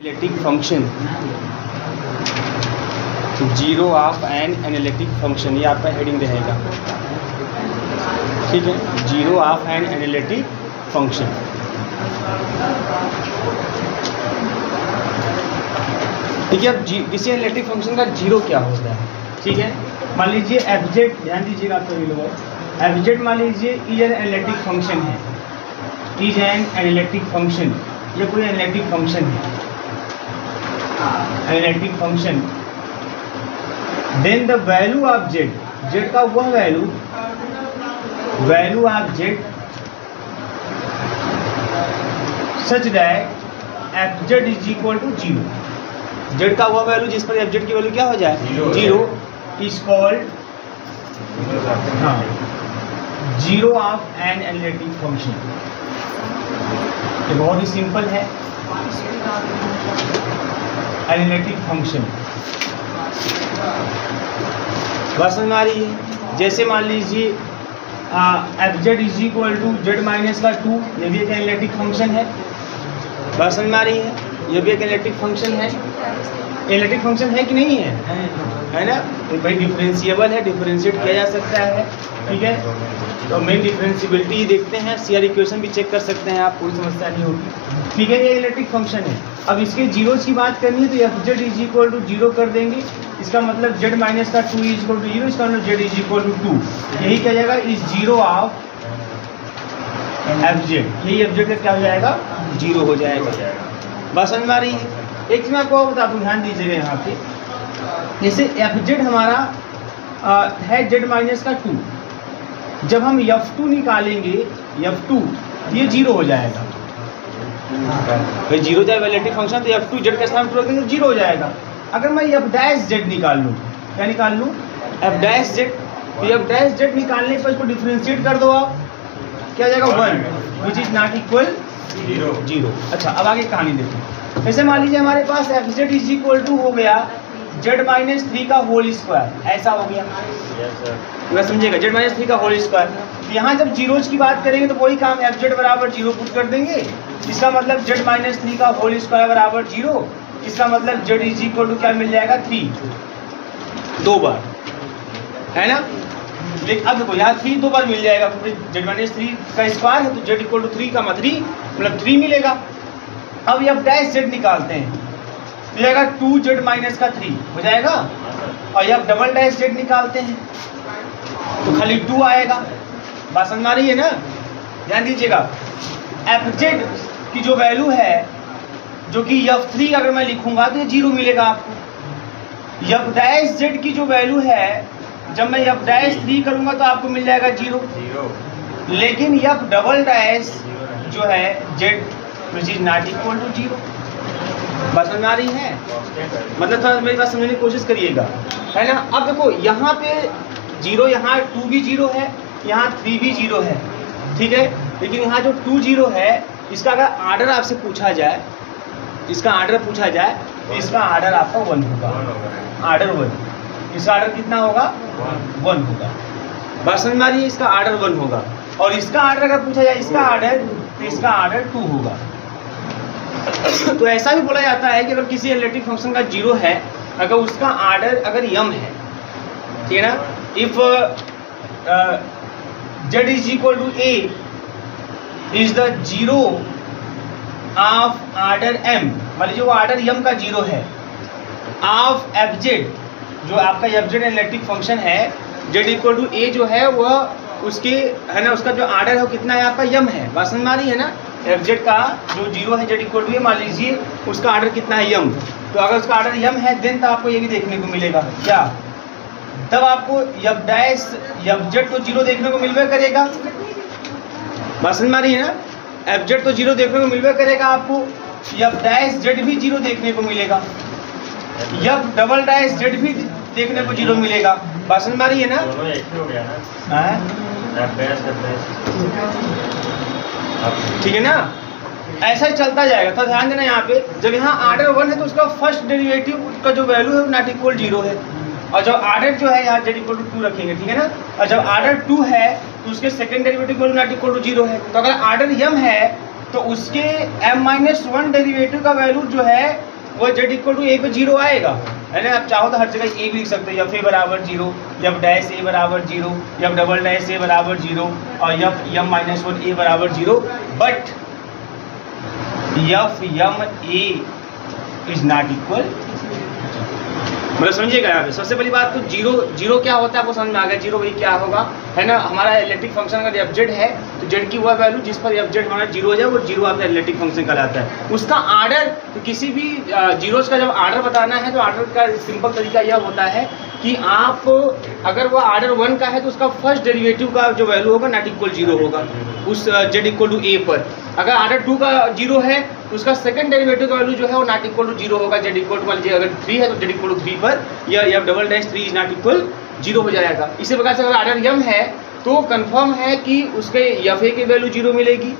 Analytic function, zero of an analytic function, ये आपका heading रहेगा। ठीक है, zero of an analytic function. ठीक है, अब किसी एनालिटिक फंक्शन का जीरो क्या होता है। ठीक है, मान लीजिए एफ जेड, ध्यान दीजिएगा आप सभी लोग। एफ जेड मान लीजिए इज एन एनालिटिक फंक्शन है, इज एन एनालिटिक फंक्शन, ये कोई एनालिटिक फंक्शन है, analytic function. Then the value of z, z का वह value of z such that f Z is equal to zero. Z का वह वैल्यू जिस पर एफ जेड की वैल्यू क्या हो जाए, zero, is called zero of an analytic function. ये बहुत ही सिंपल है, एनालिटिक फंक्शन। बात समझ में आ रही है। जैसे मान लीजिए f Z is equal to z minus का 2, ये भी एक एनालिटिक फंक्शन है। बात समझ में आ रही है, ये भी एक एनालिटिक फंक्शन है। एनालिटिक फंक्शन है कि नहीं है, है ना। तो भाई डिफरेंशिएबल है, डिफरेंशिएट किया जा सकता है। ठीक है, तो मेन डिफरेंशिएबिलिटी देखते हैं, सीआर इक्वेशन भी चेक कर सकते हैं आप, कोई समस्या नहीं होगी। ठीक है, ये एनालिटिक फंक्शन है। अब इसके जीरोज की बात करनी है तो f Z is equal to zero कर देंगे, इसका मतलब जेड माइनस का 2 इज इक्वल टू जीरो, इसका मतलब जेड इज इक्वल टू 2। यही क्या जाएगा, is zero of F Z, यही एफ जेड का क्या हो जाएगा, जीरो हो जाएगा। बात समझ में आ रही है। एक चीज मैं आपको बता दूं, ध्यान दीजिएगा यहाँ पे, जैसे एफ जेड हमारा है जेड माइनस का 2, जब हम F2 निकालेंगे, F2 ये जीरो हो जाएगा। भाई जीरो जाए एनालिटिक फंक्शन तो F2 जेड का स्थान रखेंगे तो जीरो हो जाएगा। अगर मैं F डैश जेड निकाल लूँ, क्या निकाल लूँ, F डैश जेड, तो F डैश जेड निकालने पर इसको डिफरेंशिएट कर दो आप, क्या जाएगा 1, which is not equal zero. अच्छा, अब आगे कहानी देखो। जैसे मान लीजिए हमारे पास F Z is equal to हो गया जेड माइनस 3 का होल स्क्वायर, ऐसा हो गया। yes, समझिएगा, जेड माइनस 3 का होल स्क्वायर। यहाँ जब जीरोज की बात करेंगे तो वही काम, एफ जेड बराबर जीरो पुट कर देंगे, इसका मतलब जेड माइनस 3 का होल स्क्वायर बराबर जीरो, इसका मतलब जेड इज इक्वल टू क्या मिल जाएगा, 3 दो बार, है ना। लेकिन अब देखो यहाँ 3 दो बार मिल जाएगा, जेड माइनस 3 का स्क्वायर है तो जेड इक्वल टू 3 का मतलब 3 मिलेगा। अब एफ डैश जेड निकालते हैं तो जाएगा 2 जेड माइनस का 3 हो जाएगा, और एफ डबल डैश जेड निकालते हैं तो खाली 2 आएगा। बात समझ में आ रही है ना। ध्यान दीजिएगा, एफ जेड की जो वैल्यू है, जो कि F3 अगर मैं लिखूंगा तो ये जीरो मिलेगा आपको। एफ डैश जेड की जो वैल्यू है, जब मैं एफ डैश 3 करूंगा तो आपको मिल जाएगा जीरो। लेकिन एफ डबल डैश जो है z which is not equal to zero. बात समझ में आ रही है, मतलब थोड़ा मेरी बात समझने की कोशिश करिएगा, है ना। अब देखो यहाँ पे जीरो, यहाँ 2 भी जीरो है, यहाँ 3 भी जीरो है। ठीक है, लेकिन यहाँ जो 2 जीरो है, इसका अगर आर्डर आपसे पूछा जाए, इसका आर्डर पूछा जाए तो इसका आर्डर आपका 1 होगा, आर्डर 1। इसका आर्डर कितना होगा, 1 होगा। बात समझ में आ रही है, इसका आर्डर 1 होगा। और इसका आर्डर अगर पूछा जाए, इसका आर्डर, तो इसका आर्डर 2 होगा। तो ऐसा भी बोला जाता है कि अगर किसी एनालिटिक फंक्शन का जीरो है, अगर उसका आर्डर अगर यम है, ठीक है ना, if z is equal to a is the zero of order m, मान लीजिए वो आर्डर यम का जीरो है, ऑफ एफ जेड, जो आपका एफ जेड एनालिटिक फंक्शन है, जेड इक्वल टू ए जो है वह उसके, है ना, उसका जो आर्डर है वो कितना है आपका, यम है। बात समझ में आ रही है ना। एफ जेड का जो जीरो है, जेड इक्वल टू ए, मान लीजिए उसका आर्डर कितना है, यम। तो अगर उसका आर्डर यम है, देन तो आपको ये भी देखने को मिलेगा, क्या, तब आपको एफ डैश एफ जेड तो जीरो देखने को मिलवे करेगा। बात समझ में आ रही है ना। एफ जेड तो जीरो देखने को मिलवे करेगा आपको, एफ डैश जेड भी जीरो देखने को मिलेगा, एफ डबल डैश जेड भी देखने को जीरो मिलेगा। बात समझ में आ रही है ना। ठीक है ना, ऐसा ही चलता जाएगा। तो ध्यान देना यहाँ पे, जब यहाँ आर्डर 1 है तो उसका फर्स्ट डेरिवेटिव का जो वैल्यू है वो नॉट इक्वल जीरो है, और जब आर्डर जो है यहाँ जेड इक्वल टू 2 रखेंगे, ठीक है ना। और जब आर्डर 2 है तो उसके second derivative value not equal to zero है। तो अगर आर्डर यम है तो उसके m-1 डेरिवेटिव का वैल्यू जो है वो z इक्वल टू a पे 0 आएगा, है ना। आप चाहो तो हर जगह a भी लिख सकते हो, f a बराबर 0, f डैश a बराबर 0, f डबल डैश a बराबर 0 और f m-1 a बराबर 0, but f m a is not equal. मतलब समझिएगा यहाँ पे सबसे पहली बात तो जीरो क्या होता है आपको समझ में आ गया। जीरो भाई क्या होगा, है ना। हमारा इलेक्ट्रिक फंक्शन अगर एफ जेड है तो जेड की वह वैल्यू जिस पर एफ जेड हमारा जीरो हो जाए वो जीरो आपका इलेक्ट्रिक फंक्शन कहलाता है। उसका आर्डर, तो किसी भी जीरोस का जब आर्डर बताना है तो आर्डर का सिंपल तरीका यह होता है कि आप अगर वो आर्डर 1 का है तो उसका फर्स्ट डेरिवेटिव का जो वैल्यू होगा नॉट इक्वल 0 होगा उस जेड इक्वल टू ए पर। अगर आर्डर 2 का 0 है तो उसका सेकंड डेरिवेटिव का वैल्यू जो है वो नॉट इक्वल टू 0 होगा। जेड इक्वल टू मान लीजिए अगर 3 है तो जेड इक्वल टू 3 पर या F double dash 3 is not equal 0 हो जाएगा। इसी प्रकार से अगर आर्डर m है तो कंफर्म है कि उसके एफ ए की वैल्यू 0 मिलेगी,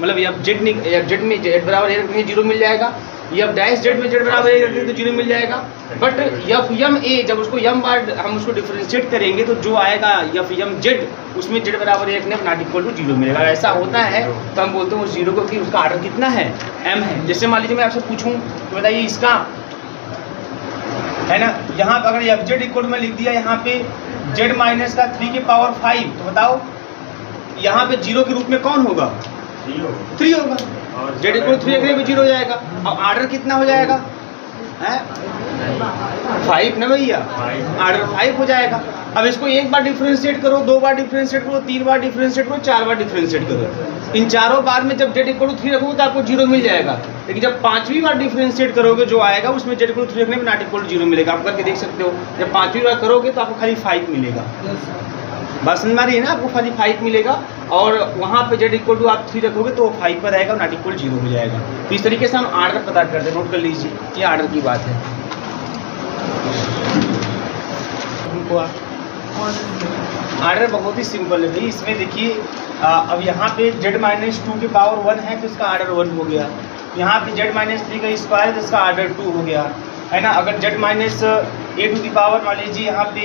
मतलब एफ जेड में जेड बराबर ए रखने 0 मिल जाएगा, एफ डैश जेड में जेड बराबर ए रखने तो 0 मिल जाएगा। बट एफ एम ए जब उसको m बार हम उसको डिफरेंशिएट करेंगे तो जो आएगा एफ एम जेड उसमें जेड बराबर ए रखने नॉट इक्वल टू 0 मिलेगा। ऐसा होता है तो हम बोलते हैं उस 0 को कि उसका आर्डर कितना है, m है। जैसे मान लीजिए मैं आपसे पूछूं तो बताइए इसका, है ना, यहाँ पर अगर एफ जेड इक्वल में लिख दिया यहाँ पे जेड माइनस का 3 की पावर 5, तो बताओ यहाँ पे 0 के रूप में कौन होगा, 3 होगा। जेड इक्वल 3 अगले में 0 हो जाएगा। अब आर्डर कितना हो जाएगा, है 5 ना भैया, आर्डर 5 हो जाएगा। अब इसको एक बार डिफरेंशिएट करो, 2 बार डिफरेंशिएट करो, 3 बार डिफरेंशिएट करो, 4 बार डिफरेंशिएट करो। इन चारों बार में जब जेड इक्वल टू 3 रखोगे तो आपको 0 मिल जाएगा। लेकिन जब 5वीं बार डिफरेंशिएट करोगे जो आएगा उसमें जेड इक्वल टू 3 रखने में नॉट इक्वल टू 0 मिलेगा। आप करके देख सकते हो, जब 5वीं बार करोगे तो आपको खाली 5 मिलेगा। बात समझ में आ रही है ना, आपको खाली 5 मिलेगा और वहाँ पे जेड इक्वल टू आप 3 रखोगे तो 5 पर रहेगा, नॉट इक्वल 0 हो जाएगा। तो इस तरीके से हम आर्डर पता करते हैं, नोट कर लीजिए, ये आर्डर की बात है। आर्डर बहुत ही सिंपल है भाई। इसमें देखिए अब यहाँ पे जेड माइनस 2 के पावर 1 है तो इसका आर्डर 1 हो गया। यहाँ पे जेड माइनस 3 का स्क्वायर है तो इसका आर्डर 2 हो गया, है ना। अगर z minus a to the power मान लीजिए यहाँ पे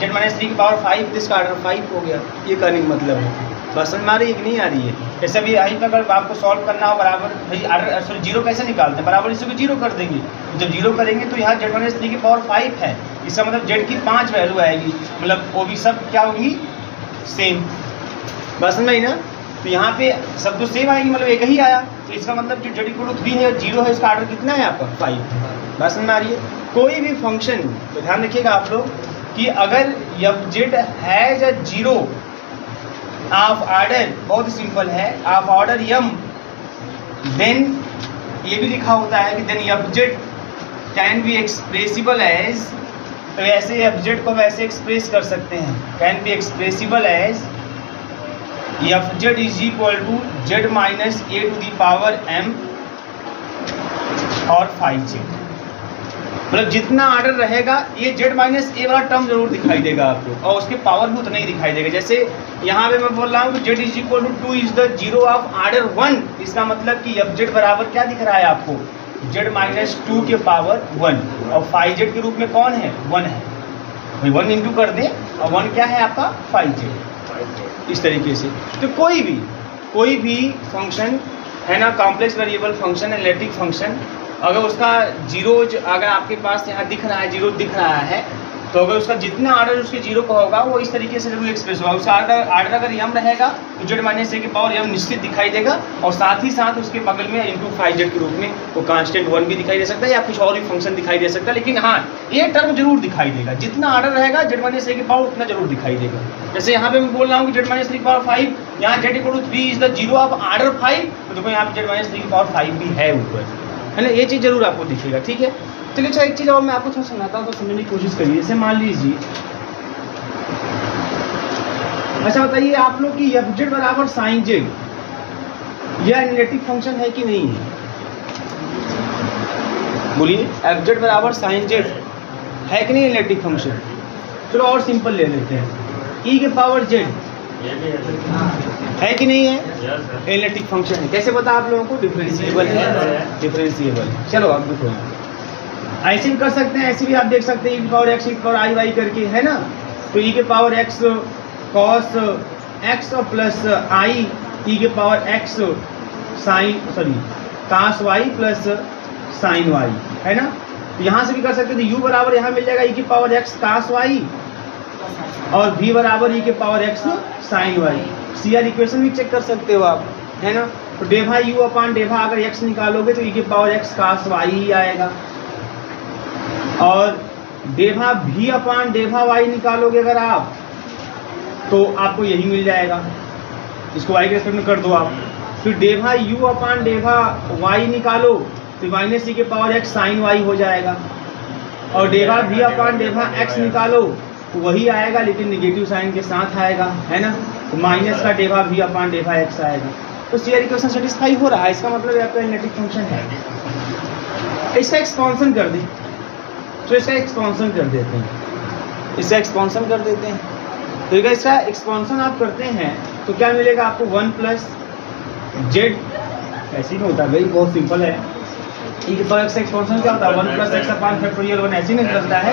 जेड माइनस 3 की पावर 5 तो इसका आर्डर 5 हो गया। ये कहने का मतलब है, बस समझ में आ रही है कि नहीं आ रही है। ऐसे भी यहीं पर अगर आपको सॉल्व करना हो बराबर भाई आर्डर सॉरी 0 कैसे निकालते हैं, बराबर इसी को 0 कर देंगे। जब 0 करेंगे तो यहाँ जेड माइनस 3 की पावर 5 है, इसका मतलब जेड की 5 वैल्यू आएगी, मतलब वो भी सब क्या होगी, सेम। बस समझ में ना। तो यहाँ पे सब तो सेम आएगी, मतलब एक ही आया, तो इसका मतलब जो जेड इक्वल टू 3 है 0 है, इसका आर्डर कितना है आपका 5। बस समझ में आ रही है। कोई भी फंक्शन तो ध्यान रखिएगा आप लोग कि अगर f z has a 0 of order, बहुत ही सिंपल है, ऑफ ऑर्डर m, देन ये भी लिखा होता है कि then f z can be expressible as, तो ऐसे एफ जेड को वैसे एक्सप्रेस कर सकते हैं, can be expressible as f Z is equal to z minus a to the power m और 5z। मतलब जितना ऑर्डर रहेगा ये जेड माइनस ए वाला टर्म जरूर दिखाई देगा आपको, और उसके पावर भी उतना ही दिखाई देगा। जैसे यहाँ पे मैं बोल रहा हूँ कि z is equal to 2 is the 0 of order 1, इसका मतलब कि एफ जेड बराबर क्या दिख रहा है आपको, जेड माइनस 2 के पावर 1, और 5z के रूप में कौन है, 1 है। भाई 1 इंटू कर दें और 1 क्या है आपका 5z। इस तरीके से तो कोई भी फंक्शन है ना, complex variable function, electric function, अगर उसका 0 अगर आपके पास यहाँ दिख रहा है, 0 दिख रहा है, तो अगर उसका जितना आर्डर उसके 0 का होगा वो इस तरीके से जरूर एक्सप्रेस होगा। उसका आर्डर अगर m रहेगा तो जेड माइनस ए की पावर m निश्चित दिखाई देगा, और साथ ही साथ उसके बगल में इंटू 5z के रूप में वो कांस्टेंट 1 भी दिखाई दे सकता है, या कुछ और भी फंक्शन दिखाई दे सकता है। लेकिन हाँ, ये टर्म जरूर दिखाई देगा, जितना आर्डर रहेगा जेड माइनस ए की पावर उतना जरूर दिखाई देगा। जैसे यहाँ पे मैं बोल रहा हूँ कि जेड माइनस 3 की पावर 5, यहाँ z equal to 3 is the 0 of order 5, तो देखो यहाँ पे जेड माइनस 3 की पावर 5 भी है ऊपर, है ना। ये चीज़ जरूर आपको दिखेगा, ठीक है। चलिए अच्छा एक चीज़ और मैं आपको थोड़ा समझाता हूँ तो समझने की कोशिश करिए। जैसे मान लीजिए, अच्छा बताइए आप लोग कि एफ जेड बराबर साइन जेड यह एनालिटिक फंक्शन है कि नहीं है, बोलिए। एफ जेड बराबर साइन जेड है कि नहीं एनालिटिक फंक्शन। चलो और सिंपल ले लेते हैं, ई के पावर जेड है कि नहीं है, एनालिटिक फंक्शन है। कैसे पता आप लोगों को, डिफरेंशिएबल है, डिफरेंशिएबल। चलो आप देखो ऐसे भी कर सकते हैं, ऐसे भी आप देख सकते हैं, ई की पावर एक्स, ई की पावर आई वाई करके, है ना। तो ई के power X cos X plus i e के power X cos Y plus sine Y, है ना। तो यहाँ से भी कर सकते थे, u बराबर यहाँ मिल जाएगा e की पावर x कास वाई और v बराबर e के power x sine y. CR equation भी चेक कर सकते हो आप, है ना। तो डेभा u अपान डेभा अगर x निकालोगे तो e के पावर x कास वाई ही आएगा, और डेभा v अपान डेभा y निकालोगे अगर आप तो आपको यही मिल जाएगा। इसको y के रेस्पेक्ट में कर दो आप। फिर डेभा u अपान डेभा y निकालो तो माइनस e के पावर x साइन y हो जाएगा, और डेभा v अपान डेभा x निकालो तो वही आएगा लेकिन निगेटिव साइन के साथ आएगा, है ना। तो माइनस का डेभा v अपान डेभा x आएगा। तो CR इक्वेशन सेटिस्फाई हो रहा है, इसका मतलब आपका एनालिटिक फंक्शन है। इसका एक्सपांशन कर दें, तो इसका एक्सपांशन कर देते हैं, इसका एक्सपांशन कर देते हैं। तो इसका एक्सपांशन आप करते हैं तो क्या मिलेगा आपको 1 प्लस जेड, ऐसे ही होता है भाई, बहुत सिंपल है। e के पावर x का एक्सपांशन क्या होता है 1 प्लस x अपान फैक्टोरियल 1, ऐसे ही नहीं चलता है,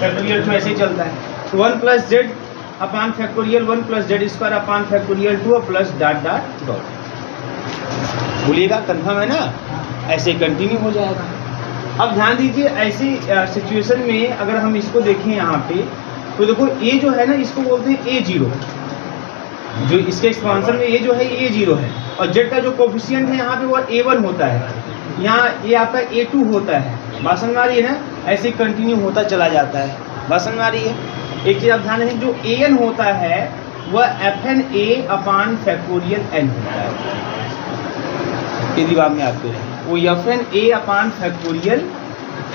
फैक्टोरियल तो ऐसे ही चलता है। तो 1 plus Z upon factorial 1 plus Z square upon factorial 2 plus dot dot dot. बोलिएगा कंफर्म है ना, ऐसे कंटिन्यू हो जाएगा। अब ध्यान दीजिए, ऐसी सिचुएशन में अगर हम इसको देखें यहाँ पे तो देखो a जो है ना इसको बोलते हैं a0, जो इसके एक्सपांशन में a जो है a0 है, और z का जो कोफिशिएंट है यहाँ पे वो a1 होता है, यहाँ ये आपका a2 होता है। बात समझ आ रही है ना, ऐसे कंटिन्यू होता चला जाता है। बात समझ आ रही है। एक चीज़ आप ध्यान रखें, जो an होता है वह fn a upon factorial n होता है, ये दिमाग में आपके रहे, वो fn a upon factorial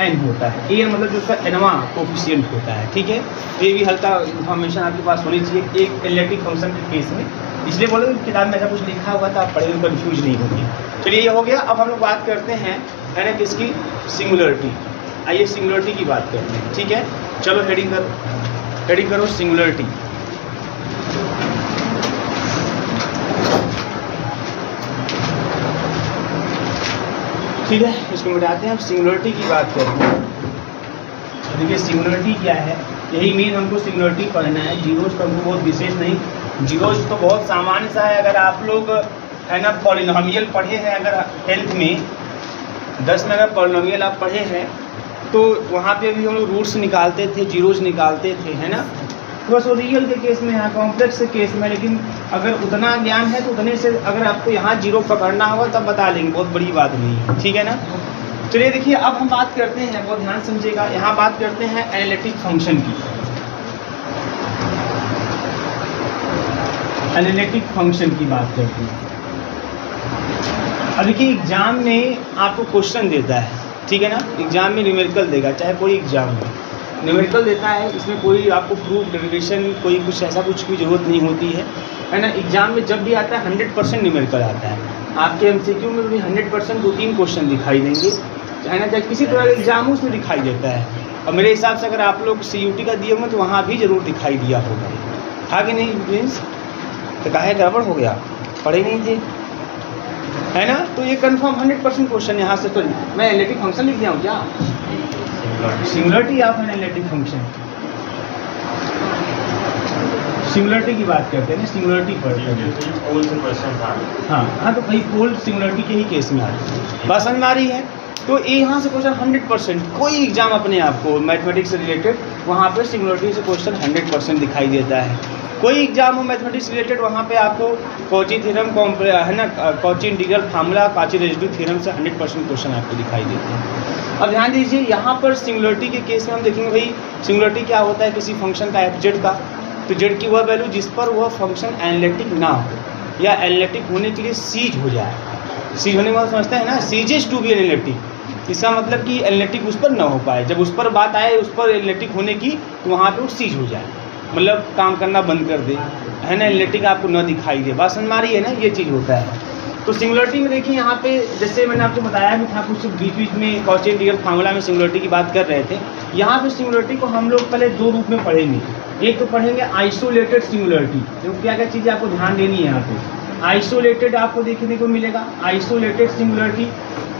n होता है। a मतलब जो उसका nवां कोफिशिएंट होता है, ठीक है। ये भी हल्का इन्फॉर्मेशन आपके पास होनी चाहिए एक एनालिटिक फंक्शन के केस में, इसलिए बोलो किताब में ऐसा कुछ लिखा हुआ था, आप पढ़े तो कंफ्यूज नहीं होंगे। चलिए ये हो गया। अब हम लोग बात करते हैं है ना किसकी, सिंगुलरिटी। आइए सिंगुलरिटी की बात करते हैं, ठीक है। चलो हेडिंग करो सिंगुलरिटी। ठीक है, इसको मिटाते हैं। अब सिंगुलरिटी की बात करते हैं। देखिए सिंगुलरिटी क्या है, यही मेन हमको सिंगुलरिटी पढ़ना है। जीरोज तो हमको बहुत विशेष नहीं, जीरोज तो बहुत सामान्य सा है। अगर आप लोग है ना पॉलिनोमियल पढ़े हैं, अगर 10th में 10 में अगर पॉलिनोमियल आप पढ़े हैं तो वहाँ पे भी हम लोग रूट्स निकालते थे, जीरोज निकालते थे, है ना। तो बस वो रियल के केस में है, कॉम्प्लेक्स के केस में, लेकिन अगर उतना ज्ञान है तो उतने से अगर आपको यहाँ जीरो पकड़ना होगा तब बता लेंगे, बहुत बड़ी बात नहीं है, ठीक है ना। चलिए देखिए अब हम बात करते हैं, बहुत ध्यान समझिएगा, यहाँ बात करते हैं एनालिटिक फंक्शन की। एनालिटिक फंक्शन की बात करते हैं। अब देखिए एग्जाम में आपको क्वेश्चन देता है, ठीक है ना, एग्जाम में न्यूमेरिकल देगा, चाहे कोई एग्जाम में न्यूमेरिकल देता है, इसमें कोई आपको प्रूफ डेरिवेशन कोई कुछ ऐसा कुछ की जरूरत नहीं होती है ना। एग्जाम में जब भी आता है 100% न्यूमेरिकल आता है। आपके MCQ में भी 100% 2-3 क्वेश्चन दिखाई देंगे, है ना, चाहे किसी तरह का एग्जाम हो उसमें दिखाई देता है। और मेरे हिसाब से अगर आप लोग CUT का दिए होंगे तो वहाँ भी जरूर दिखाई दिया होगा, था कि नहीं प्लीज़। तो काहे गड़बड़ हो गया, पढ़े नहीं थे, है ना। तो ये कंफर्म 100% क्वेश्चन यहाँ से। तो मैं एनालिटिक फंक्शन लिख दिया हूँ क्या, singularity of an analytic function. Singularity की बात करते हैं ना, सिंगुलरिटी पढ़ते हैं। हाँ, तो भाई पोल सिंगुलरिटी के ही केस में आ रही है, बात समझ में आ रही है। तो ये यहाँ से क्वेश्चन 100%, कोई एग्जाम अपने आप को मैथमेटिक्स से रिलेटेड वहाँ पे सिंगुलरिटी से क्वेश्चन 100% दिखाई देता है। कोई एग्जाम हो मैथमेटिक्स रिलेटेड, वहाँ पे आपको कॉची थ्योरम है ना, Cauchy integral formula, Cauchy residue theorem से 100% क्वेश्चन आपको दिखाई देते हैं। अब ध्यान दीजिए यहाँ पर सिंगुलरिटी के केस में हम देखेंगे भाई सिंगुलरिटी क्या होता है किसी फंक्शन का fz का। तो z की वह वैल्यू जिस पर वह फंक्शन एनालिटिक ना हो या एनालिटिक होने के लिए सीज हो जाए। सीज होने का समझते हैं ना, सीजेस टू बी एनालिटिक, इसका मतलब कि एनालिटिक उस पर ना हो पाए। जब उस पर बात आए उस पर एनालिटिक होने की तो वहाँ पर वो सीज हो जाए, मतलब काम करना बंद कर दे, है ना, एनालिटिक आपको न दिखाई दे। बात समझ में आ रही है ना, ये चीज़ होता है। तो सिंगुलरिटी में देखिए यहाँ पे जैसे मैंने आपको बताया भी था कुछ बीच में कॉची इंटीग्रल फार्मूला में सिंगुलरिटी की बात कर रहे थे। यहाँ पे सिंगुलरिटी को हम लोग पहले 2 रूप में पढ़ेंगे। एक तो पढ़ेंगे आइसोलेटेड सिंगुलरिटी, जो क्या क्या चीज़ें आपको ध्यान देनी है यहाँ पे। आइसोलेटेड आपको देखने को मिलेगा आइसोलेटेड सिंगुलरिटी,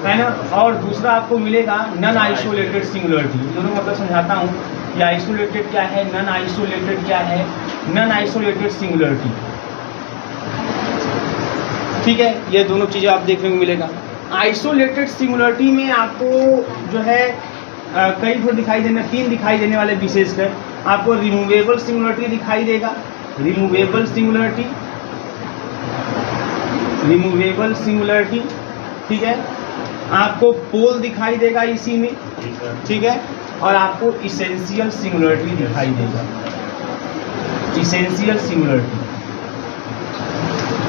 है ना, और दूसरा आपको मिलेगा नॉन आइसोलेटेड सिंगुलरिटी। दोनों मतलब समझाता हूँ कि आइसोलेटेड क्या है, नॉन आइसोलेटेड क्या है। नॉन आइसोलेटेड सिंगुलरिटी ठीक है, ये दोनों चीज़ें आप देखने को मिलेगा। आइसोलेटेड सिंगुलरिटी में आपको जो है कई तो दिखाई देने, 3 दिखाई देने वाले विशेषकर। आपको रिमूवेबल सिंगुलरिटी दिखाई देगा, रिमूवेबल सिंगुलरिटी, रिमूवेबल सिंगुलरिटी, ठीक है। आपको पोल दिखाई देगा इसी में, ठीक है। और आपको इसेंशियल सिंगुलरिटी दिखाई देगा, इसेंशियल सिंगुलरिटी।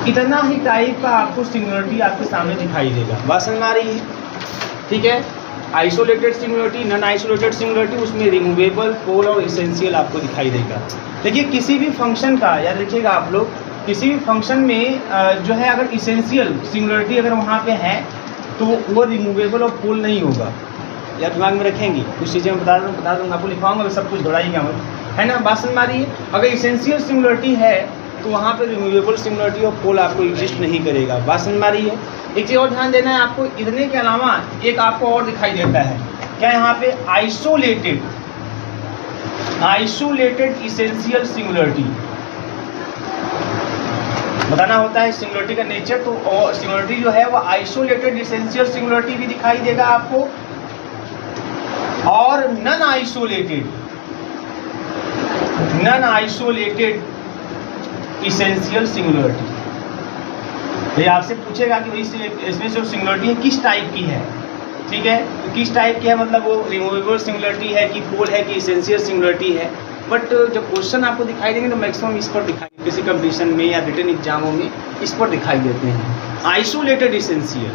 इतना ही टाइप का आपको सिंगुलरिटी आपके सामने दिखाई देगा। बात समझ में आ रही है? ठीक है। Isolated singularity, non isolated singularity, उसमें रिमूवेबल, पोल और इसेंशियल आपको दिखाई देगा। देखिए किसी भी फंक्शन का, याद रखिएगा आप लोग, किसी भी फंक्शन में जो है अगर इसेंशियल सिंगुलरिटी अगर वहाँ पे है तो वो रिमूवेबल और पोल नहीं होगा। या दिमाग में रखेंगे, कुछ चीज़ें मैं बता दूँगा, आपको लिखवाऊंगा, सब कुछ दोहराइएगा मत, है ना। बात समझ में आ रही है? अगर इसेंशियल सिंगुलरिटी है तो वहाँ पे रिमूवेबल सिंगुलरिटी और पोल आपको एग्जिस्ट नहीं करेगा। बात समझ में आ रही है? एक चीज़ और ध्यान देना है आपको, इतने के अलावा एक आपको और दिखाई देता है, क्या यहाँ पे आइसोलेटेड, आइसोलेटेड इसेंशियल सिंगुलरिटी बताना होता है सिंगुलरिटी का नेचर। तो सिंगुलरिटी जो है वो आइसोलेटेड इसेंशियल सिंगुलरिटी भी दिखाई देगा आपको, और non isolated, non isolated essential singularity. ये आपसे पूछेगा कि भाई इसमें जो सिंगुलरिटी है किस टाइप की है, ठीक है। तो किस टाइप की है, मतलब वो रिमूवेबल सिंगुलरिटी है कि पोल है कि इसेंशियल सिंगुलरिटी है। बट जब क्वेश्चन आपको दिखाई देंगे तो मैक्सिमम इस पर दिखाई, किसी कंपटीशन में या रिटन एग्जामों में इस पर दिखाई देते हैं, आइसोलेटेड इसेंशियल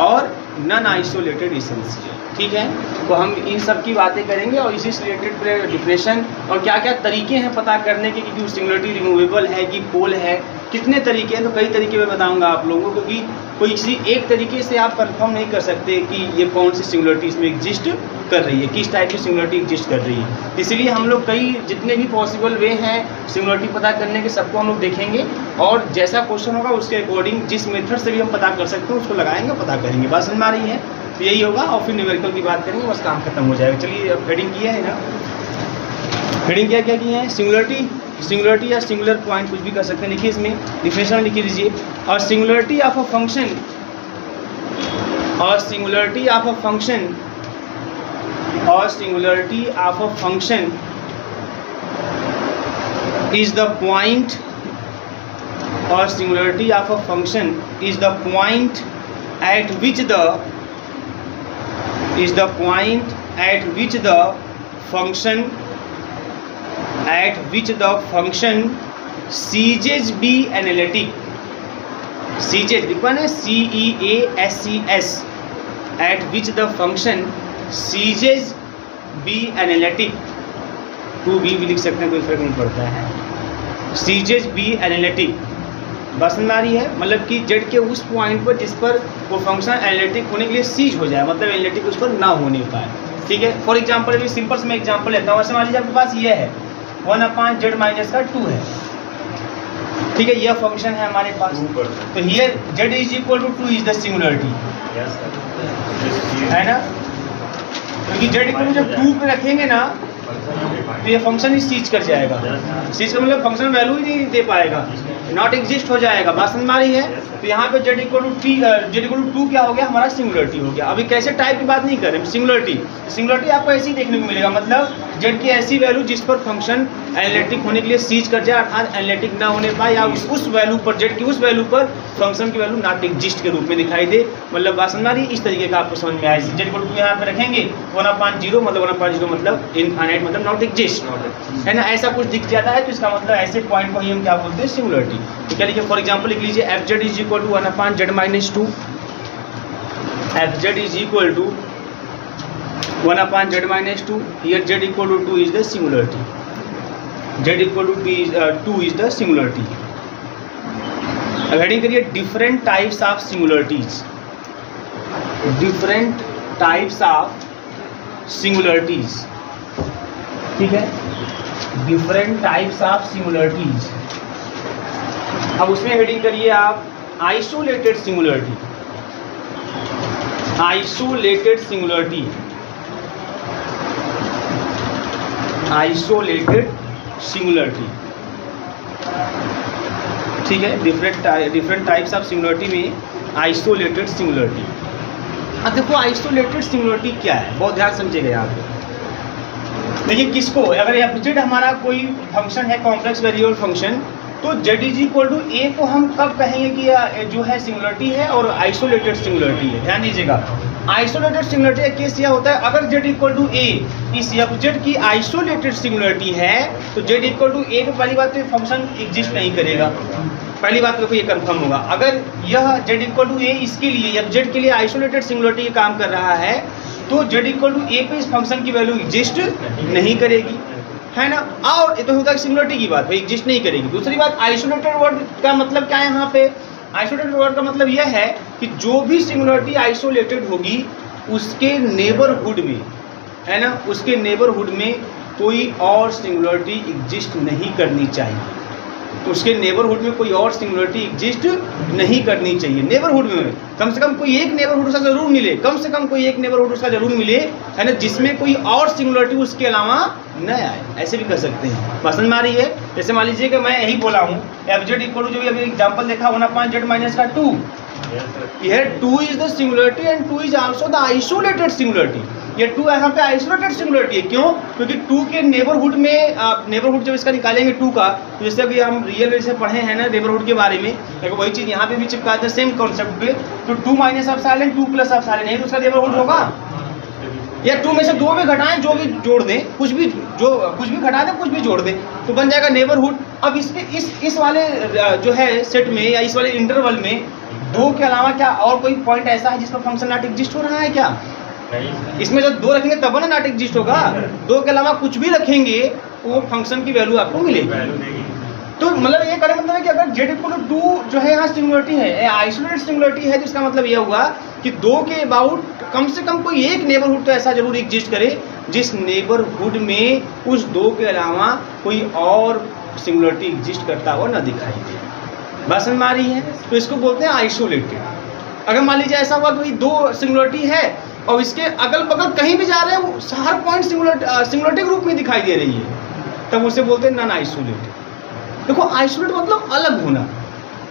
और नॉन आइसोलेटेड इसेंशियल, ठीक है। तो हम इन सब की बातें करेंगे और इसी से रिलेटेड डिफिनेशन और क्या क्या तरीके हैं पता करने के कि सिंगुलरिटी रिमूवेबल है कि पोल है, कितने तरीके हैं। तो कई तरीके मैं बताऊंगा आप लोगों को, क्योंकि कोई किसी एक तरीके से आप कंफर्म नहीं कर सकते कि ये कौन सी सिंगुलरिटी इसमें एग्जिस्ट कर रही है, किस टाइप की सिंगुलरिटी एग्जिस्ट कर रही है। इसलिए हम लोग कई जितने भी पॉसिबल वे हैं सिंगुलरिटी पता करने के, सबको हम लोग देखेंगे और जैसा क्वेश्चन होगा उसके अकॉर्डिंग जिस मेथड से भी हम पता कर सकते हैं उसको लगाएंगे, पता करेंगे। बात समझ में आ रही है? तो यही होगा और फिर न्यूमेरिकल की बात करेंगे, बस काम खत्म हो जाएगा। चलिए अब हेडिंग किया है ना, हेडिंग क्या क्या किए हैं, सिंगुलरिटी, सिंगुलरिटी या सिंगुलर पॉइंट कुछ भी कर सकते हैं। लिखिए इसमें डिफिनेशन लिख दीजिए, और सिंगुलरिटी ऑफ अ फंक्शन, और सिंगुलरिटी ऑफ अ फंक्शन, और singularity of a function is the point, और singularity of a function is the point at which the is the point at which the function ceases be analytic, ceases लिखवा ना, CEASES, at which the function ceases be analytic, to be भी लिख सकते हैं, कोई फर्क नहीं पड़ता है, ceases be analytic। बस समझ आ रही है? मतलब कि जेड के उस पॉइंट पर जिस पर वो फंक्शन एनालिटिक होने के लिए सीज हो जाए, मतलब एनालिटिक उस पर ना होने पाए, ठीक है। फॉर एग्जांपल अभी सिंपल से मैं एग्जांपल लेता हूँ। मान लीजिए आपके पास ये है 1/z-2 है, ठीक है, यह फंक्शन है हमारे पास। तो here z = 2 is the singularity, है ना, क्योंकि z को जब 2 पे रखेंगे ना तो ये फंक्शन ही सीज कर जाएगा। सीज का मतलब फंक्शन वैल्यू ही नहीं दे पाएगा, नॉट एग्जिस्ट हो जाएगा। बात समझ में आ रही है? तो यहाँ पे z = 2 क्या हो गया, हमारा सिंगुलरिटी हो गया। अभी कैसे टाइप की बात नहीं कर रहे, सिंगुलरिटी, सिंगुलरिटी आपको ऐसे ही देखने को मिलेगा, मतलब z की ऐसी वैल्यू जिस पर फंक्शन एनालिटिक होने के लिए सीज कर जाए, अर्थात एनालिटिक ना होने पाए, या उस वैल्यू पर, z की उस वैल्यू पर फंक्शन की वैल्यू नॉट एग्जिस्ट के रूप में दिखाई दे। मतलब बात समझ आ रही है? इस तरीके का आपको समझ में आए। z = 2 यहाँ पे रखेंगे, 1/0 मतलब 1/0 मतलब इनफाइनाइट, मतलब नॉट एग्जिस्ट, है ना, ऐसा कुछ दिख जाता है तो इसका मतलब ऐसे पॉइंट को ही हम क्या बोलते हैं, सिंगुलरिटी। तो क्या लिखिए, फॉर एग्जांपल लिख लीजिए fz = 1/z-2, fz = 1/z-2, here z = 2 is the singularity, z = 2 is the singularity। अब हेडिंग करिए different types of singularities, different types of singularities, ठीक है, डिफरेंट टाइप्स ऑफ सिंगुलरिटीज। अब उसमें हेडिंग करिए आप isolated singularity, isolated singularity, isolated singularity. ठीक है, डिफरेंट टाइप्स ऑफ सिंगुलरिटी में आइसोलेटेड सिंगुलरिटी। अब देखो आइसोलेटेड सिंगुलरिटी क्या है, बहुत ध्यान समझिएगा यहाँ पे। देखिए किसको, अगर एफजेड हमारा कोई फंक्शन है, कॉम्प्लेक्स वेरिएबल फंक्शन, तो z = a को हम कब कहेंगे कि यह जो है सिंगुलरिटी है और आइसोलेटेड सिंगुलरिटी है। ध्यान दीजिएगा, आइसोलेटेड सिंगुलरिटी का केस यह होता है, अगर z = a इस fz की आइसोलेटेड सिंगुलरिटी है तो z = a पे पहली बात तो फंक्शन एग्जिस्ट नहीं करेगा, पहली बात तो ये कंफर्म होगा। अगर यह z = a इसके लिए fz के लिए आइसोलेटेड सिंगुलरिटी काम कर रहा है तो z = a पे इस फंक्शन की वैल्यू एग्जिस्ट नहीं करेगी, है ना। और ये तो होता है सिंगुलरिटी की बात, भाई एग्जिस्ट नहीं करेगी। दूसरी बात, आइसोलेटेड वर्ड का मतलब क्या है यहाँ पे, आइसोलेटेड वर्ड का मतलब यह है कि जो भी सिंगुलरिटी आइसोलेटेड होगी उसके नेबरहुड में, है ना, उसके नेबरहुड में कोई और सिंगुलरिटी एग्जिस्ट नहीं करनी चाहिए, उसके नेबरहुड में कोई और सिंगुलरिटी एग्जिस्ट नहीं करनी चाहिए। नेबरहुड में कम से कम कोई एक नेबरहुड उसका जरूर मिले, कम से कम कोई एक नेबरहुड उसका जरूर मिले, है ना, जिसमें कोई और सिंगुलरिटी उसके अलावा न आए, ऐसे भी कर सकते हैं। पसंद आ रही है। जैसे मान लीजिए कि मैं यही बोला हूँ fz = जो भी अभी एग्जाम्पल देखा 1/z - 2, यह 2 is the singularity and 2 is also the isolated singularity. ये 2 यहाँ पे आइसोलेटेड सिंगुलरिटी है, क्यों? क्योंकि 2 के नेबरहुड में, नेबरहुड जब इसका निकालेंगे 2 का, तो जैसे अभी हम रियल से पढ़े हैं ना नेबरहुड के बारे में, लेकिन वही चीज़ यहाँ पे भी चिपका देते हैं सेम कॉन्सेप्ट पे। तो 2 - ε 2 + ε है तो उसका नेबरहुड होगा, या 2 में से 2 भी घटाएं, जो भी जोड़ दें, कुछ भी घटा दें, कुछ भी जोड़ दें, तो बन जाएगा नेबरहुड। अब इसके इस वाले जो है सेट में या इस वाले इंटरवल में 2 के अलावा क्या और कोई पॉइंट ऐसा है जिसका फंक्शन नॉट एग्जिस्ट हो रहा है क्या? इसमें जब 2 रखेंगे तब ना नॉट एग्जिस्ट होगा, 2 के अलावा कुछ भी रखेंगे वो फंक्शन की वैल्यू आपको मिलेगी। तो मतलब ये कहने मतलब है कि अगर z = 2 जो है यहाँ सिंगुलरिटी है, आइसोलेटेड सिंगुलरिटी है, तो इसका मतलब ये हुआ कि 2 के अबाउट कम से कम कोई एक नेबरहुड तो ऐसा जरूर एग्जिस्ट करे जिस नेबरहुड में उस 2 के अलावा कोई और सिंगुलरिटी एग्जिस्ट करता हुआ न दिखाई दे। बात समझ में आ रही है? तो इसको बोलते हैं आइसोलेटेड। अगर मान लीजिए ऐसा हुआ कि 2 सिंगुलरिटी है और इसके अगल बगल कहीं भी जा रहे हैं, हर पॉइंट सिंगुलरिटी के रूप में दिखाई दे रही है, तब उसे बोलते हैं नॉन आइसोलेटेड। देखो आइसोलेट मतलब अलग होना,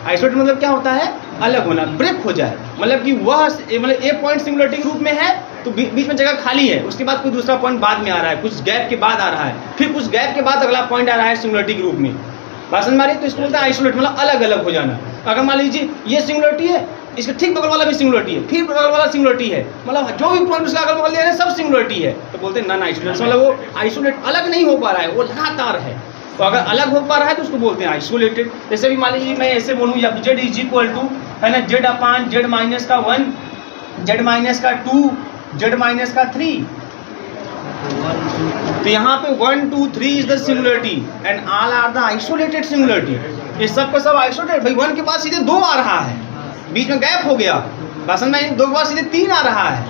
आइसोलेट मतलब क्या होता है? अलग होना, ब्रेक हो जाए, मतलब कि वह मतलब एक पॉइंट सिंगुलरिटी के रूप में है तो बीच में जगह खाली है, उसके बाद कोई दूसरा पॉइंट बाद में आ रहा है, कुछ गैप के बाद आ रहा है, फिर कुछ गैप के बाद अगला पॉइंट आ रहा है सिंगुलरिटी के रूप में। बात समझ में आ रही है? तो इसको बोलते हैं आइसोलेट, मतलब अलग अलग हो जाना। अगर मान लीजिए ये सिंगुलरिटी है, इसके ठीक बगल वाला भी सिंगुलरिटी है, फिर बगल वाला सिंगुलरिटी है, मतलब जो भी पॉइंट उसका अगल बगल दे रहे हैं सब सिंगुलरिटी है, तो बोलते हैं नॉन आइसोलेट। मतलब वो आइसोलेट अलग नहीं हो पा रहा है, वो लगातार है। तो अगर अलग हो पा रहा है तो उसको बोलते हैं आइसोलेटेड। जैसे भी मान लीजिए मैं ऐसे बोलूँ या z = है ना z/z - 1 z - 2 z - 3, तो यहाँ पे 1 2 3 is the singularity and all are the isolated singularity. ये सब का सब आइसोलेटेड। भाई 1 के बाद सीधे 2 आ रहा है, बीच में गैप हो गया, भाषण में 2 के बाद सीधे 3 आ रहा है,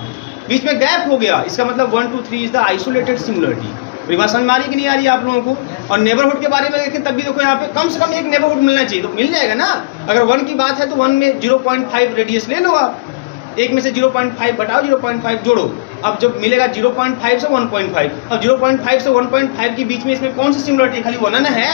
बीच में गैप हो गया, इसका मतलब 1 2 3 इज द आइसोलेटेड सिंगुलरिटी। बात समझ में आ रही कि नहीं आ रही है आप लोगों को? और नेबरहुड के बारे में देखें तब भी देखो यहाँ पे कम से कम एक नेबरहुड मिलना चाहिए, तो मिल जाएगा ना। अगर 1 की बात है तो 1 में 0.5 रेडियस ले लो आप, 1 में से 0.5 घटाओ, 0.5 जोड़ो, अब जब मिलेगा 0.5 से 1.5, अब 0.5 से 1.5 के बीच में इसमें कौन सी सिंगुलरिटी? खाली 1 है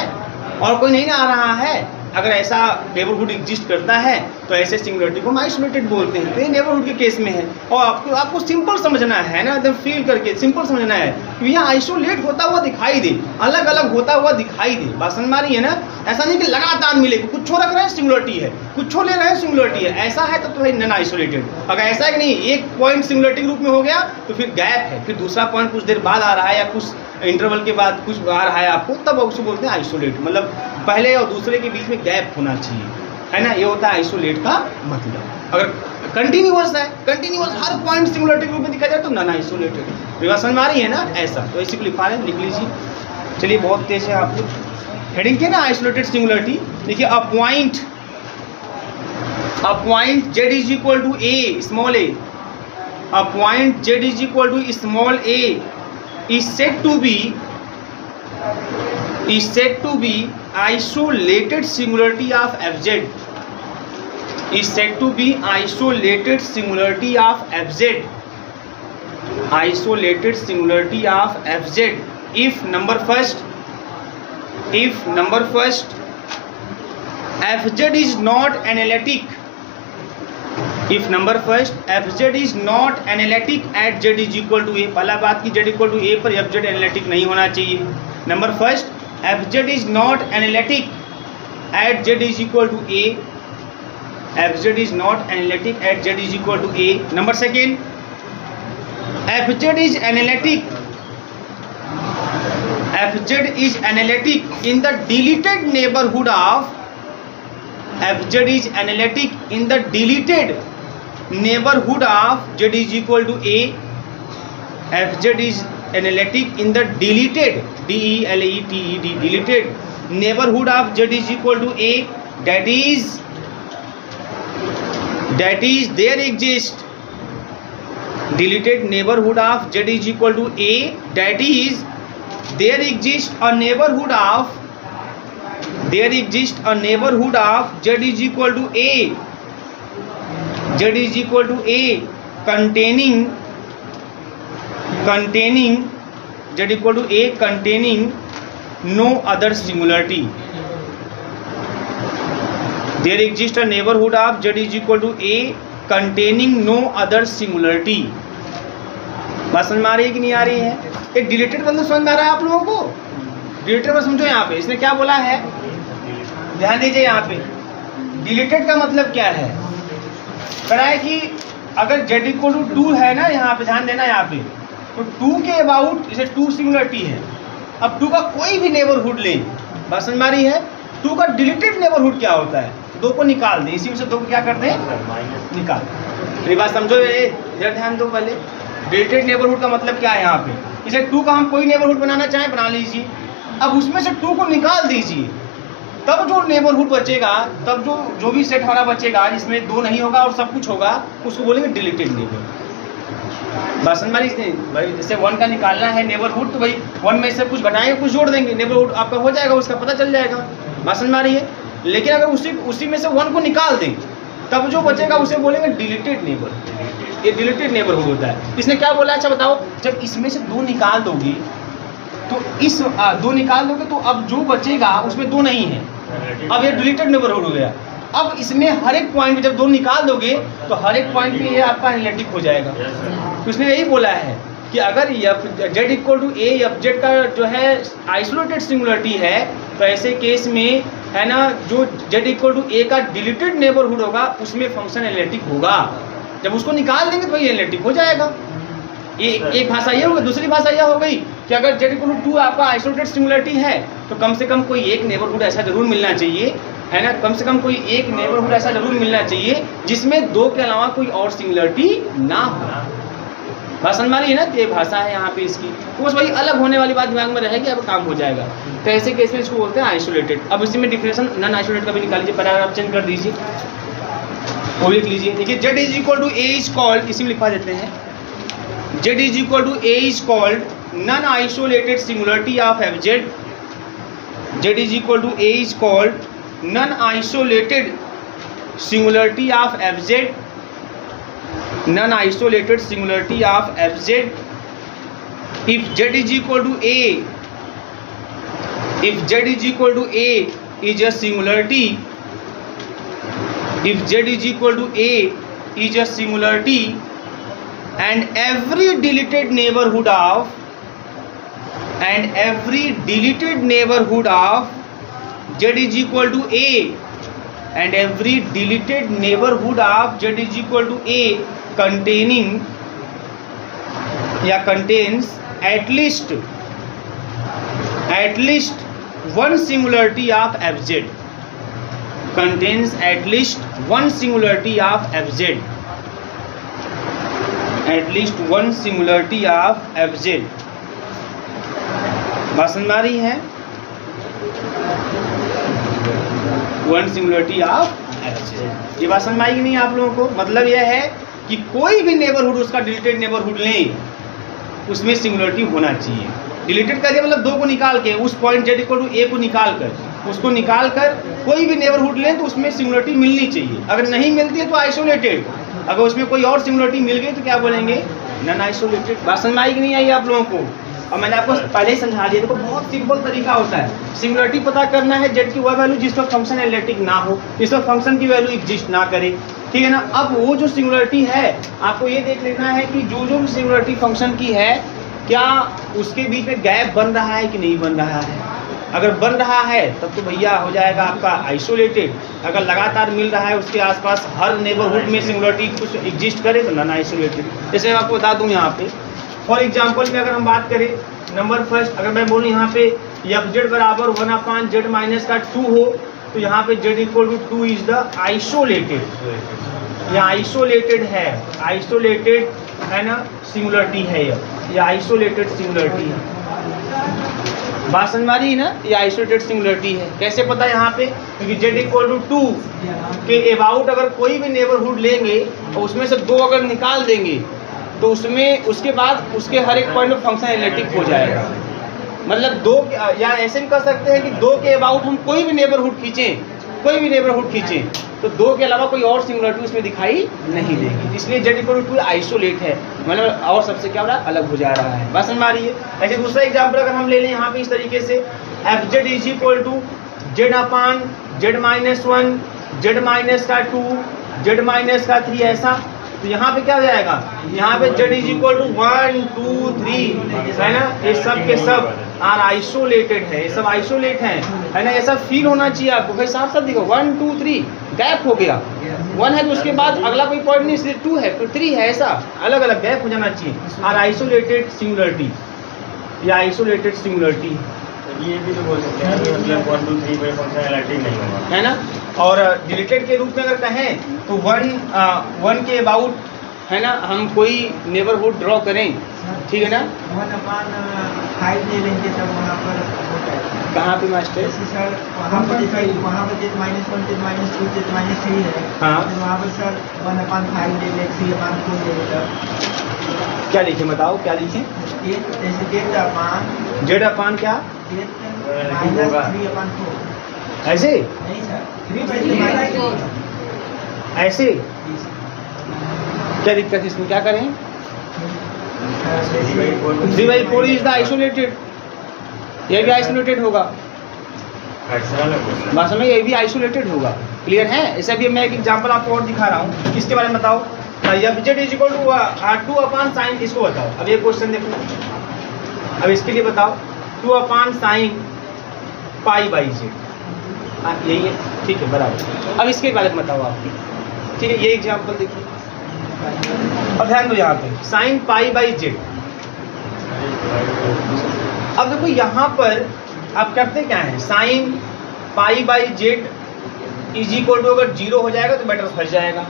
और कोई नहीं ना आ रहा है। अगर ऐसा नेबरहुड एग्जिस्ट करता है तो ऐसे सिंगुलरिटी को हम आइसोलेटेड बोलते हैं। तो ये नेबरहुड के केस में है। और आपको सिंपल समझना है ना, एकदम फील करके सिंपल समझना है कि यहाँ आइसोलेट होता हुआ दिखाई दे, अलग अलग होता हुआ दिखाई दे। बात समझ में आ रही है ना? ऐसा नहीं कि लगातार मिले, कुछ रख रहे हैं सिंगुलरिटी है, कुछ ले रहे हैं सिंगुलरिटी है, ऐसा है तो है नॉन आइसोलेटेड। अगर ऐसा है कि नहीं एक पॉइंट सिंगुलरिटी के रूप में हो गया तो फिर गैप है, फिर दूसरा पॉइंट कुछ देर बाद आ रहा है या कुछ इंटरवल के बाद कुछ आ रहा है आपको, तब उसको बोलते हैं आइसोलेट। मतलब पहले और दूसरे के बीच में गैप होना चाहिए, है ना, ये होता है आइसोलेट का मतलब। अगर कंटिन्यूअस है, कंटिन्यूअस हर पॉइंट सिंगुलरिटी के रूप में दिखा जाए तो नॉन आइसोलेटेड। बात समझ में आ रही है ना? ऐसा तो इसी को लिखा है, लिख लीजिए। चलिए बहुत तेज है आप लोग। हेडिंग क्या ना आइसोलेटेड सिंगुलरिटी। देखिए a point z = a small a, a point z = small a is said to be isolated singularity of fz, is said to be isolated singularity of fz, isolated singularity of fz if number first fz is not analytic if number first fz is not analytic at z is equal to a। पहला बात कि z equal to a पर fz analytic नहीं होना चाहिए। Number first fz is not analytic at z is equal to a, fz is not analytic at z is equal to a। Number second fz is analytic in the deleted neighborhood of fz is analytic in the deleted neighborhood of z is equal to a, fz is analytic in the deleted deleted neighborhood of z is equal to a, that is there exist deleted neighborhood of z is equal to a, that is there exists a neighborhood of z is equal to a, containing z equal to a containing no other singularity। There exists a neighborhood of z is equal to a containing no other singularity। बात समझ में आ रही है कि नहीं आ रही है? एक डिलीटेड मतलब समझ में आ रहा है आप लोगों को? डिलीटेड में समझो यहाँ पे इसने क्या बोला है, ध्यान दीजिए। यहाँ पे डिलीटेड का मतलब क्या है, कह रहा है कि अगर z इक्वल टू 2 है ना, यहाँ पे ध्यान देना, यहाँ पे तो 2 के अबाउट जैसे 2 सिंगुलरिटी है, अब 2 का कोई भी नेबरहुड ले, बात समझ में आ रही है? 2 का डिलीटेड नेबरहुड क्या होता है, 2 को निकाल दें, इसी में से 2 को क्या करते हैं, निकाल। मेरी बात समझो, जरा ध्यान दो। पहले डिलीटेड नेबरहुड का मतलब क्या है, यहाँ पे इसे 2 का हम कोई नेबरहुड बनाना चाहें बना लीजिए, अब उसमें से 2 को निकाल दीजिए, तब जो नेबरहुड बचेगा, तब जो भी सेट हमारा बचेगा जिसमें 2 नहीं होगा और सब कुछ होगा, उसको बोलेंगे डिलीटेड नेबरहुड। बस समझ में भाई, जैसे 1 का निकालना है नेबरहुड, तो भाई 1 में से कुछ घटाएंगे कुछ जोड़ देंगे, नेबरहुड आपका हो जाएगा, उसका पता चल जाएगा। बात समझ में आ रही है? लेकिन अगर उसी में से 1 को निकाल दें, तब जो बचेगा उसे बोलेंगे डिलीटेड नेबरहुड। ये डिलीटेड नेबरहुड होता है। इसने क्या बोला, अच्छा बताओ, जब इसमें से 2 निकाल दोगे तो इस 2 निकाल दोगे तो अब जो बचेगा उसमें 2 नहीं है, अब ये डिलीटेड नेबरहुड हो गया। अब इसमें हर एक पॉइंट में जब 2 निकाल दोगे तो हर एक पॉइंट पे ये आपका एनालिटिक हो जाएगा। तो इसने यही बोला है कि अगर z equal to a fz का जो है आइसोलेटेड सिंगुलरिटी है, तो ऐसे केस में है ना, जो z इक्वल टू ए का डिलीटेड नेबरहुड होगा उसमें फंक्शन एनालिटिक होगा। जब उसको निकाल देंगे तो वही एनालिटिक हो जाएगा। ये एक भाषा ये हो गई। दूसरी भाषा यह हो गई कि अगर z इक्वल टू 2 आपका आइसोलेटेड सिंगुलरिटी है, तो कम से कम कोई एक नेबरहुड ऐसा जरूर मिलना चाहिए, है ना, कम से कम कोई एक नेबरहुड ऐसा जरूर मिलना चाहिए जिसमें 2 के अलावा कोई और सिंगुलरिटी ना हो। भाषा में है ना, ये भाषा है यहाँ पे इसकी, तो बस वही अलग होने वाली बात दिमाग में रहेगी, अब काम हो जाएगा। तो ऐसे केस में इसको बोलते हैं आइसोलेटेड। अब इसी में डिफिनेशन नॉन आइसोलेटेड का भी निकाल लीजिए, पैराग्राफ चेंज कर दीजिए, वो लिख लीजिए। देखिए z is equal to a is called, इसी में लिखवा देते हैं, z is equal to a is called non isolated singularity of fz। z is equal to a is called non isolated singularity of fz, non isolated singularity of fz if z is equal to a, if z is equal to a is a singularity, if z is equal to a is a singularity and every deleted neighborhood of z is equal to a, and every deleted neighborhood of z is equal to a containing या contains at least one singularity of fz, contains at least one singularity of fz, at least one singularity of fz। बात समझ में आ रही है? One singularity of fz। ये बात समझ में आएगी नहीं आप लोगों को? मतलब यह है कि कोई भी नेबरहुड उसका डिलीटेड नेबरहुड लें, उसमें सिंगुलरिटी होना चाहिए। डिलीटेड कर दिया मतलब 2 को निकाल के, उस पॉइंट z इक्वल टू ए को निकाल कर, उसको निकाल कर कोई भी नेबरहुड लें तो उसमें सिंगुलरिटी मिलनी चाहिए। अगर नहीं मिलती है तो आइसोलेटेड, अगर उसमें कोई और सिंगुलरिटी मिल गई तो क्या बोलेंगे, नॉन आइसोलेटेड। बात समझ में आई कि नहीं आई आप लोगों को? और मैंने आपको पहले ही समझा दिया, देखो बहुत सिंपल तरीका होता है। सिंगुलरिटी पता करना है जेड की वह वैल्यू जिस पर फंक्शन एनालिटिक ना हो, जिस पर फंक्शन की वैल्यू एग्जिस्ट ना करे, ठीक है ना। अब वो जो सिंगुलरिटी है आपको ये देख लेना है कि जो जो सिंगुलरिटी फंक्शन की है क्या उसके बीच में गैप बन रहा है कि नहीं बन रहा है। अगर बन रहा है तब तो भैया हो जाएगा आपका आइसोलेटेड। अगर लगातार मिल रहा है उसके आसपास हर नेबरहुड में सिंगुलरिटी कुछ एग्जिस्ट करे तो नॉन आइसोलेटेड। जैसे मैं आपको बता दूं यहाँ पे फॉर एग्जांपल में अगर हम बात करें नंबर फर्स्ट, अगर मैं बोलूँ यहाँ पे एफ जेड बराबर 1/z माइनस का 2 हो तो यहाँ पे z equal to 2 is the isolated. या आइसोलेटेड है, आइसोलेटेड है ना सिंगुलरिटी है, ये आइसोलेटेड सिंगुलरिटी है। बात समझ में आ रही है ना, ये आइसोलेटेड सिंगुलरिटी है। कैसे पता है यहाँ पे, क्योंकि z इक्वल टू 2 के अबाउट अगर कोई भी नेबरहुड लेंगे और उसमें से 2 अगर निकाल देंगे तो उसमें उसके बाद उसके हर एक पॉइंट में फंक्शन एनालिटिक हो जाएगा। मतलब 2 या ऐसे भी कर सकते हैं कि 2 के अबाउट हम कोई भी नेबरहुड खींचें, कोई भी नेबरहुड खींचें तो 2 के अलावा कोई और सिंगुलरिटी उसमें दिखाई नहीं देगी, इसलिए z इक्वल टू 2 आइसोलेट है, मतलब और सबसे क्या हो रहा है, अलग हो जा रहा है। बस समझ आ रही है। ऐसे दूसरा एग्जांपल अगर हम ले लें यहाँ पे इस तरीके से f Z is equal to z upon z minus 1 z minus का 2 जेड माइनस का 3 ऐसा, तो यहाँ पे क्या हो जाएगा, यहाँ पे z इज इक्वल टू 1 2 3 है ना, ये सब के सब आर आइसोलेटेड है, ये सब आइसोलेट है ना। ऐसा फील होना चाहिए आपको भाई, साफ साफ देखो 1 2 3 गैप हो गया, 1 है तो उसके बाद अगला कोई पॉइंट नहीं, इसलिए 2 है फिर 3 है, ऐसा अलग अलग गैप हो जाना चाहिए। आर आइसोलेटेड सिंगुलरिटी या आइसोलेटेड सिंगुलरिटी ये भी तो बोल सकते हैं मतलब 1 2 3 पे फंक्शन एनालिटिक नहीं होगा, है ना। और डिलीटेड के रूप में अगर कहें तो 1 के अबाउट है ना हम कोई नेबरहुड ड्रॉ करें, ठीक है ना। 1/5 ले लेंगे तब वहाँ पर कहाँ पे मास्टर, सर वहाँ पर z -1 z -2 z -3 है, हाँ तो वहाँ पर सर 1/5 ले ले 3/4 ले लेगा। क्या लिखे बताओ, क्या लिखे, जैसे z अपान जेड अपान क्या माइनस 3/4 ऐसे नहीं सर 3/4 ऐसे, क्या दिक्कत है इसमें, क्या करें 3/4 इज द आइसोलेटेड, ये भी आइसोलेटेड होगा, बात समझ, ये भी आइसोलेटेड होगा, क्लियर है। ऐसा भी मैं एक एग्जांपल आपको और दिखा रहा हूँ, किसके बारे में बताओ, f Z is equal to 2/sin, इसको बताओ। अब ये क्वेश्चन देखो, अब इसके लिए बताओ 2/sin π/z, यही है, ठीक है बराबर। अब इसके बारे में बताओ आप, ठीक है, ये एग्जांपल देखिए, अब ध्यान दो यहाँ पे sin π/z। अब देखो यहाँ पर आप करते क्या है, sin π/z is equal to अगर 0 हो जाएगा तो मैटर फंस जाएगा,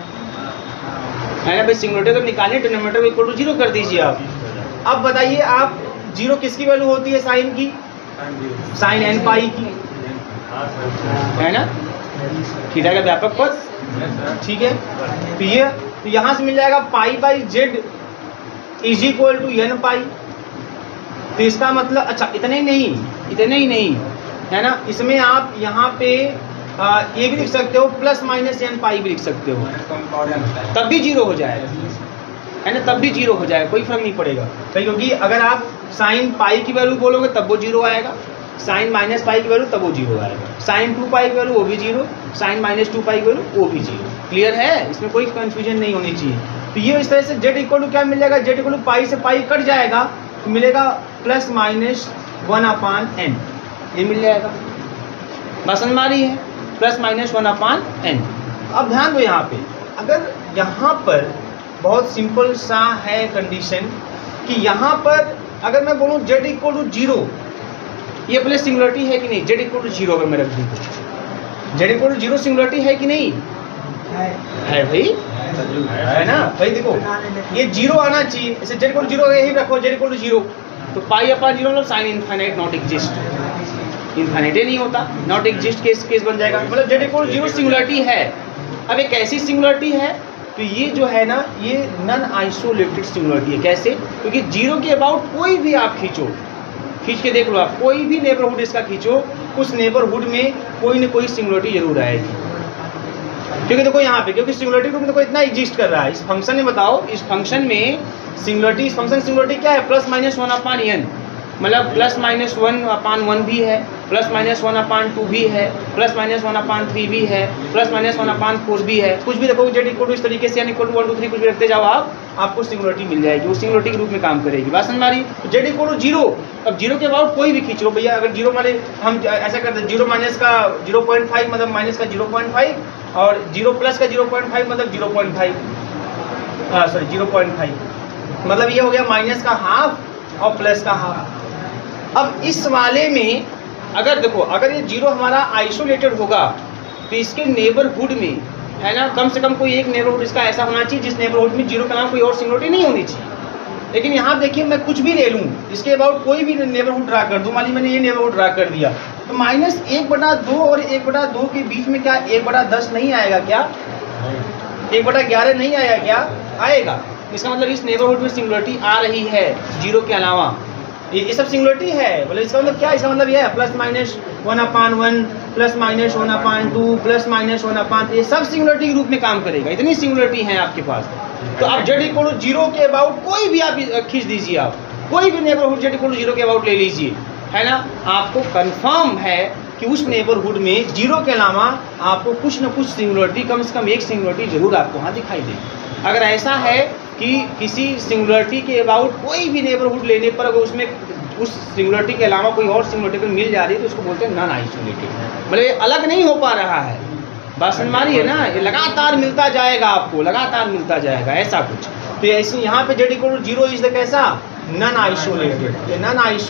है ना भाई। सिंगुलरिटी तो निकालिए, डिनोमिनेटर को इक्वल टू 0 कर दीजिए आप। अब बताइए आप 0 किसकी वैल्यू होती है, साइन की, sin n पाई की, है ना, थीटा का व्यापक पद, ठीक है। तो यहाँ से मिल जाएगा π/z is equal to n pi. तो इसका मतलब अच्छा इतने ही नहीं है ना, इसमें आप यहाँ पे ये भी लिख सकते हो प्लस माइनस n पाई भी लिख सकते हो, तब भी 0 हो जाएगा, है ना, तब भी 0 हो जाएगा, कोई फर्क नहीं पड़ेगा। क्योंकि अगर आप साइन पाई की वैल्यू बोलोगे तब वो 0 आएगा, साइन माइनस पाई की वैल्यू तब वो 0 आएगा, साइन 2 पाई की वैल्यू वो भी 0, साइन माइनस 2 पाई की वैल्यू वो भी 0। क्लियर है, इसमें कोई कंफ्यूजन नहीं होनी चाहिए। तो ये इस तरह से z इक्वल टू क्या मिल जाएगा, z इक्वल टू पाई से पाई कट जाएगा तो मिलेगा प्लस माइनस 1/n, ये मिल जाएगा। बात समझ में आ रही है, प्लस माइनस 1/n। अब ध्यान दो यहाँ पे, अगर यहाँ पर बहुत सिंपल सा है कंडीशन कि यहाँ पर अगर मैं बोलूँ z इक्वल टू 0, ये प्लस सिंगुलरिटी है कि नहीं, z इक्वल टू 0 अगर मैं रख दूँ तो z इक्वल टू 0 सिंगुलरिटी है कि नहीं, है भाई, है ना भाई। देखो ये 0 आना चाहिए, इसे z इक्वल टू 0 यही रखो, z इक्वल टू 0, तो π/0 मतलब sine infinite not exist, infinite नहीं होता, नॉट एग्जिस्ट केस बन जाएगा, मतलब z इक्वल टू 0 सिंगुलरिटी है। अब एक ऐसी सिंगुलरिटी है तो ये जो है ना ये नॉन आइसोलेटेड सिंगुलरिटी है। कैसे, क्योंकि 0 के अबाउट कोई भी आप खींच के देख लो, आप कोई भी नेबरहुड इसका खींचो, उस नेबरहुड में कोई ना कोई सिंगुलरिटी जरूर आएगी। क्योंकि देखो यहाँ पे, क्योंकि सिंगुलरिटी ग्रुप देखो इतना एग्जिस्ट कर रहा है इस फंक्शन में, बताओ इस फंक्शन में सिंगुलरिटी, इस फंक्शन सिंगुलरिटी क्या है, प्लस माइनस 1/n, मतलब ±1/1 भी है, ±1/2 भी है, ±1/3 भी है, ±1/4 भी है। कुछ भी देखो z इस तरीके से यानी = 1 2 3 कुछ भी रखते जाओ आप, आपको सिंगुलरिटी मिल जाएगी, वो सिंगुलरिटी के रूप में काम करेगी। बात समझ में आ रही? तो z = 0। अब 0 के अबाउट कोई भी खींच लो भैया। अगर 0 माने हम ऐसा करते हैं 0 माइनस का 0.5 मतलब माइनस का 0.5 और 0 प्लस का 0.5 मतलब 0.5 सॉरी 0.5 मतलब ये हो गया माइनस का हाफ और प्लस का हाफ। अब इस वाले में अगर देखो अगर ये 0 हमारा आइसोलेटेड होगा तो इसके नेबरहुड में है ना कम से कम कोई एक नेबरहुड इसका ऐसा होना चाहिए जिस नेबरहुड में 0 के अलावा कोई और सिंगुलरिटी नहीं होनी चाहिए। लेकिन यहाँ देखिए मैं कुछ भी ले लूँ, इसके अबाउट कोई भी नेबरहुड ड्रा कर दूँ, मान ली मैंने ये नेबरहुड ड्रा कर दिया तो -1/2 और 1/2 के बीच में क्या 1/10 नहीं आएगा क्या? 1/11 नहीं आएगा क्या? आएगा। इसका मतलब इस नेबरहुड में सिंगुलरिटी आ रही है 0 के अलावा। ये सब सिंगुलरिटी है। बोले इसका मतलब क्या? इसका मतलब ये है ±1/1 ±1/2 ±1/3 ये सब सिंगुलरिटी के रूप में काम करेगा। इतनी सिंगुलरिटी है आपके पास। तो आप z = 0 के अबाउट कोई भी आप खींच दीजिए, आप कोई भी नेबरहुड z = 0 के अबाउट ले लीजिए, है ना। आपको कंफर्म है कि उस नेबरहुड में 0 के अलावा आपको कुछ न कुछ सिंगुलरिटी कम से कम एक सिंगुलरिटी जरूर आपको वहाँ दिखाई देगी। अगर ऐसा है कि किसी सिंगुलरिटी के अबाउट कोई भी नेबरहुड लेने पर अगर उसमें उस सिंगुलरिटी के अलावा कोई और सिंगुलरिटी मिल जा रही है तो उसको बोलते हैं नॉन आइसोलेटेड। मतलब ये अलग नहीं हो पा रहा है। बात समझ में आ रही है ना? ये लगातार मिलता जाएगा आपको, लगातार मिलता जाएगा ऐसा कुछ। तो ऐसे यहाँ पे z = 0 इज द कैसा? Non isolated. Non isolated